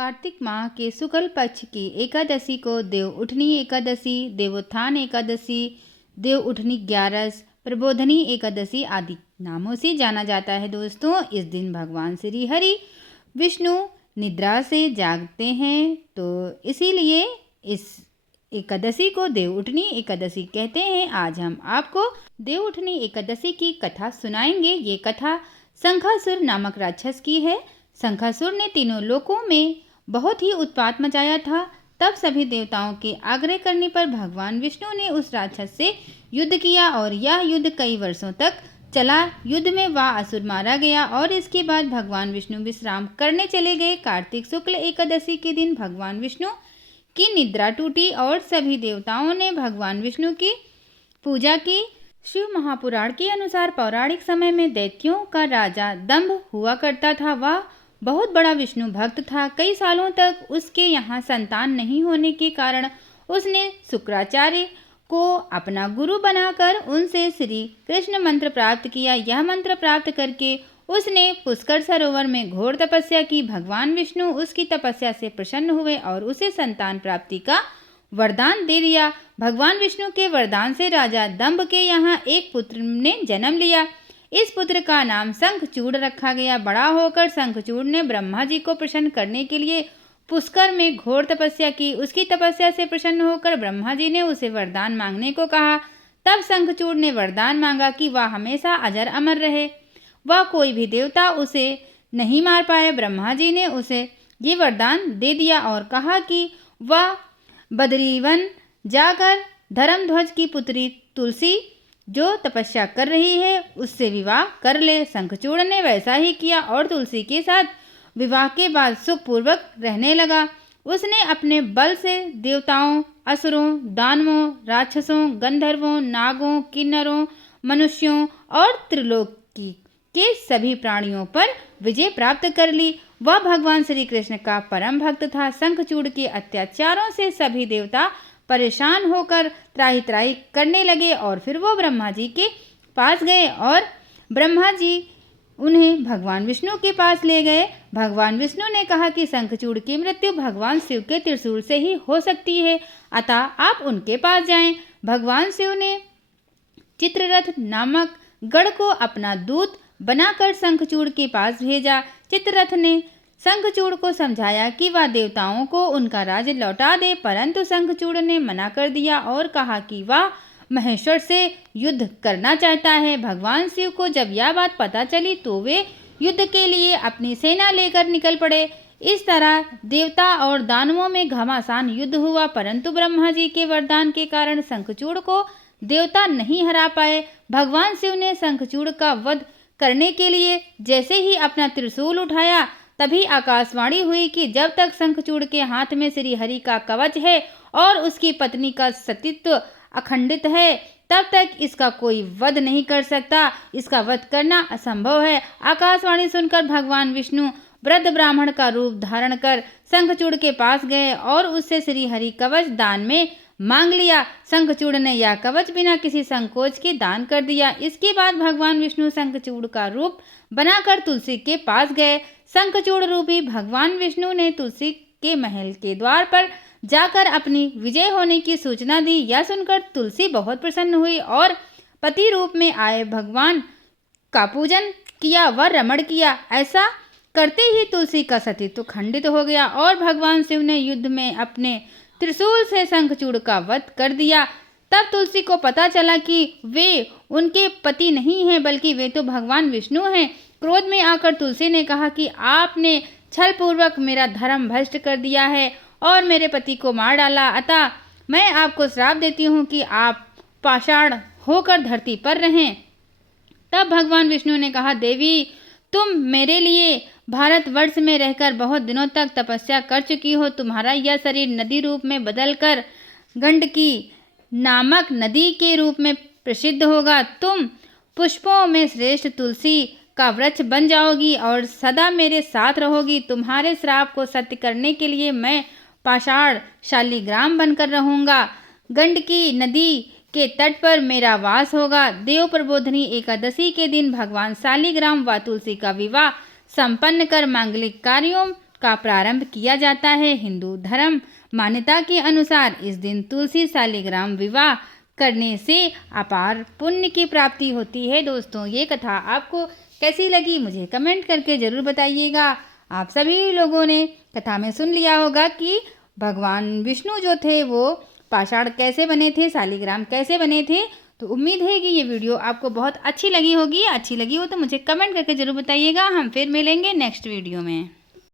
कार्तिक माह के शुक्ल पक्ष की एकादशी को देव उठनी एकादशी, देवोत्थान एकादशी, देव उठनी ग्यारस, प्रबोधनी एकादशी आदि नामों से जाना जाता है। दोस्तों, इस दिन भगवान श्री हरि विष्णु निद्रा से जागते हैं, तो इसीलिए इस एकादशी को देव उठनी एकादशी कहते हैं। आज हम आपको देव उठनी एकादशी की कथा सुनाएंगे। ये कथा शंखासुर नामक राक्षस की है। शंखासुर ने तीनों लोकों में बहुत ही उत्पात मचाया था। तब सभी देवताओं के आग्रह करने पर भगवान विष्णु ने उस राक्षस से युद्ध किया और यह युद्ध कई वर्षों तक चला। युद्ध में वह असुर मारा गया और इसके बाद भगवान विष्णु विश्राम करने चले गए। कार्तिक शुक्ल एकादशी के दिन भगवान विष्णु की निद्रा टूटी और सभी देवताओं ने भगवान विष्णु की पूजा की। शिव महापुराण के अनुसार पौराणिक समय में दैत्यों का राजा दंभ हुआ करता था। वह बहुत बड़ा विष्णु भक्त था। कई सालों तक उसके यहाँ संतान नहीं होने के कारण उसने शुक्राचार्य को अपना गुरु बनाकर उनसे श्री कृष्ण मंत्र प्राप्त किया। यह मंत्र प्राप्त करके उसने पुष्कर सरोवर में घोर तपस्या की। भगवान विष्णु उसकी तपस्या से प्रसन्न हुए और उसे संतान प्राप्ति का वरदान दे दिया। भगवान विष्णु के वरदान से राजा दंभ के यहाँ एक पुत्र ने जन्म लिया। इस पुत्र का नाम शंखचूड़ रखा गया। बड़ा होकर शंखचूड़ ने ब्रह्मा जी को प्रसन्न करने के लिए पुष्कर में घोर तपस्या की। उसकी तपस्या से प्रसन्न होकर ब्रह्मा जी ने उसे वरदान मांगने को कहा। तब शंखचूड़ ने वरदान मांगा कि वह हमेशा अजर अमर रहे, वह कोई भी देवता उसे नहीं मार पाए। ब्रह्मा जी ने उसे ये वरदान दे दिया और कहा कि वह बद्रीवन जाकर धर्मध्वज की पुत्री तुलसी जो तपस्या कर रही है उससे विवाह कर ले। शंखचूड़ ने वैसा ही किया और तुलसी के साथ विवाह के बाद सुखपूर्वक रहने लगा। उसने अपने बल से देवताओं, असुरों, दानवों, राक्षसों, गंधर्वों, नागों, किन्नरों, मनुष्यों और त्रिलोकी के सभी प्राणियों पर विजय प्राप्त कर ली। वह भगवान श्री कृष्ण का परम भक्त था। शंखचूड़ के अत्याचारों से सभी देवता परेशान होकर त्राही त्राही करने लगे और फिर वो ब्रह्मा जी के पास गए और ब्रह्मा जी उन्हें भगवान विष्णु के पास ले गए। भगवान विष्णु ने कहा कि शंखचूड़ की मृत्यु भगवान शिव के त्रिशूल से ही हो सकती है, अतः आप उनके पास जाएं। भगवान शिव ने चित्ररथ नामक गढ़ को अपना दूत बनाकर शंखचूड़ के पास भेजा। चित्ररथ ने शंखचूड़ को समझाया कि वह देवताओं को उनका राज्य लौटा दे, परंतु शंखचूड़ ने मना कर दिया और कहा कि वह महेश्वर से युद्ध करना चाहता है। भगवान शिव को जब यह बात पता चली तो वे युद्ध के लिए अपनी सेना लेकर निकल पड़े। इस तरह देवता और दानवों में घमासान युद्ध हुआ, परंतु ब्रह्मा जी के वरदान के कारण शंखचूड़ को देवता नहीं हरा पाए। भगवान शिव ने शंखचूड़ का वध करने के लिए जैसे ही अपना त्रिशूल उठाया तभी आकाशवाणी हुई कि जब तक शंखचूड़ के हाथ में श्री हरि का कवच है और उसकी पत्नी का सतीत्व अखंडित है, तब तक इसका कोई वध नहीं कर सकता। इसका वध करना असंभव है। आकाशवाणी सुनकर भगवान विष्णु वृद्ध ब्राह्मण का रूप धारण कर शंखचूड़ के पास गए और उससे श्री हरि कवच दान में मांग लिया। शंखचूड़ ने यह कवच बिना किसी संकोच के दान कर दिया। इसके बाद भगवान विष्णु शंखचूड़ का रूप बनाकर तुलसी के पास गए। शंखचूड़ रूपी भगवान विष्णु ने तुलसी के महल के द्वार पर जाकर अपनी विजय होने की सूचना दी। यह सुनकर तुलसी बहुत प्रसन्न हुई और पति रूप में आए भगवान का पूजन किया व रमण किया। ऐसा करते ही तुलसी का सतीत्व खंडित हो गया और भगवान शिव ने युद्ध में अपने त्रिशूल से शंखचूड़ का वध कर दिया। तब तुलसी को पता चला कि वे उनके पति नहीं हैं, बल्कि वे तो भगवान विष्णु हैं। क्रोध में आकर तुलसी ने कहा कि आपने छल पूर्वक मेरा धर्म भ्रष्ट कर दिया है और मेरे पति को मार डाला, अतः मैं आपको श्राप देती हूँ कि आप पाषाण होकर धरती पर रहें। तब भगवान विष्णु ने कहा, देवी, तुम मेरे लिए भारतवर्ष में रहकर बहुत दिनों तक तपस्या कर चुकी हो। तुम्हारा यह शरीर नदी रूप में बदलकर गंडकी नामक नदी के रूप में प्रसिद्ध होगा। तुम पुष्पों में श्रेष्ठ तुलसी का वृक्ष बन जाओगी और सदा मेरे साथ रहोगी। तुम्हारे श्राप को सत्य करने के लिए मैं पाषाण शालिग्राम बनकर रहूँगा। गंडकी नदी के तट पर मेरा वास होगा। देव प्रबोधनी एकादशी के दिन भगवान शालिग्राम व तुलसी का विवाह संपन्न कर मांगलिक कार्यों का प्रारंभ किया जाता है। हिंदू धर्म मान्यता के अनुसार इस दिन तुलसी शालिग्राम विवाह करने से अपार पुण्य की प्राप्ति होती है। दोस्तों, ये कथा आपको कैसी लगी मुझे कमेंट करके ज़रूर बताइएगा। आप सभी लोगों ने कथा में सुन लिया होगा कि भगवान विष्णु जो थे वो पाषाण कैसे बने थे, शालिग्राम कैसे बने थे। तो उम्मीद है कि ये वीडियो आपको बहुत अच्छी लगी होगी। अच्छी लगी हो तो मुझे कमेंट करके ज़रूर बताइएगा। हम फिर मिलेंगे नेक्स्ट वीडियो में।